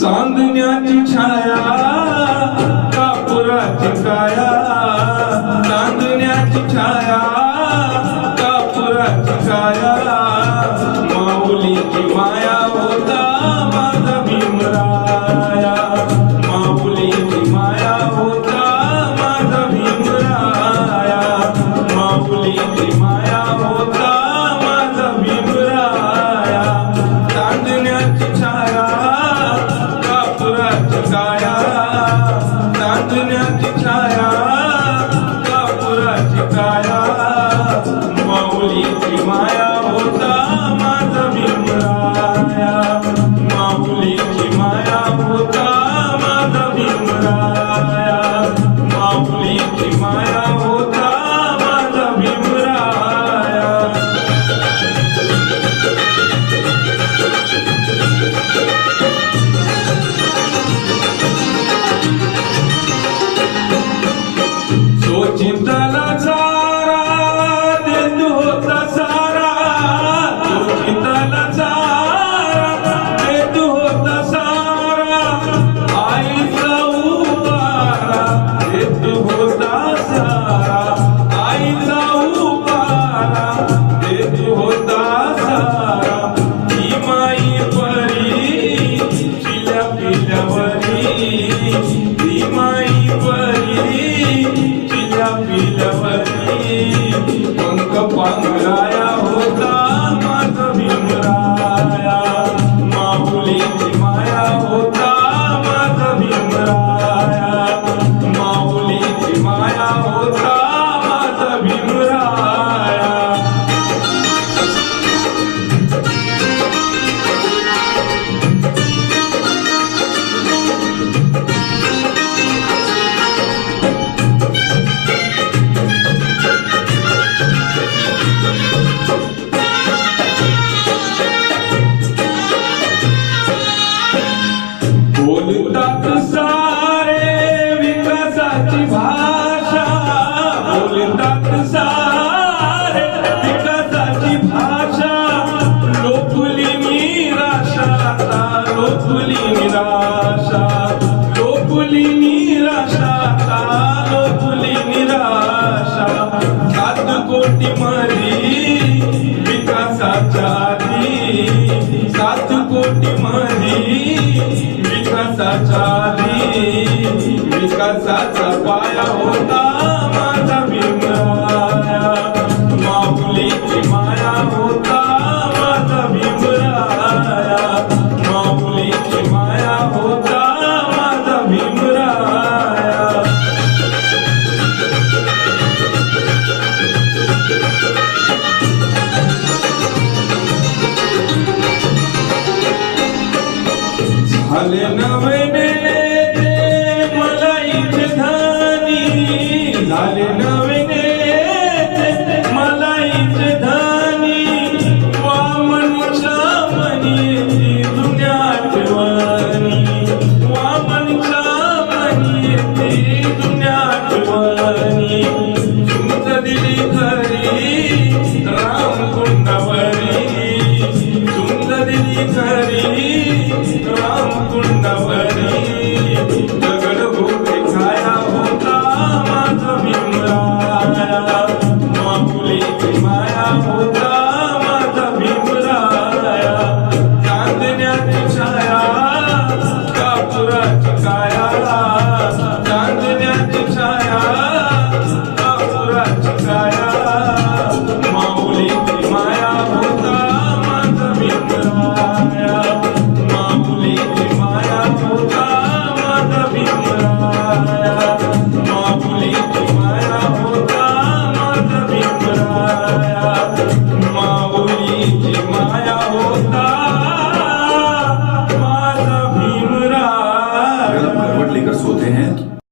चांदण्याची छाया कापुराची काया, चांदण्याची छाया कापुराची काया, माऊलीची माया होता माझा भीमराया, माऊलीची माया होता माझा भीमराया, माऊलीची माया होता माझा भीमराया, चांदण्याची छाया काया, चांदण्याची छाया कापुराची काया, माऊलीची माया होता माझा भीमराया, माऊलीची माया होता माझा भीमराया, माऊलीची माया होता माझा भीमराया. चिंताला चारा देत होता सारा, तो चिंताला चारा देत होता सारा, आईचा उपारा देत होता सारा, आईचा उपारा देत होता सारा, ही माई परी चिल्या पिल्यावरी, ही माई परी पंख पांघराया होता माझा भीमराया, माऊलीची माया होता माझा भीमराया, माऊलीची माया होता माझा भीमराया. बोलतात सारे विकासाची भाषा, बोलतात सारे विकासाची भाषा, लोकुली निराशा, लोकुली निराशा, लोकुली निराशा, लोकुली निराशा, 7 कोटी मध्ये विकासाच्या आधी, 7 कोटी मध्ये विकासाच्या आधी, विकासाचा पाया होता माझा भीमराया, माऊलीची माया होता माझा भीमराया, माऊलीची माया होता माझा भीमराया. झाले नवने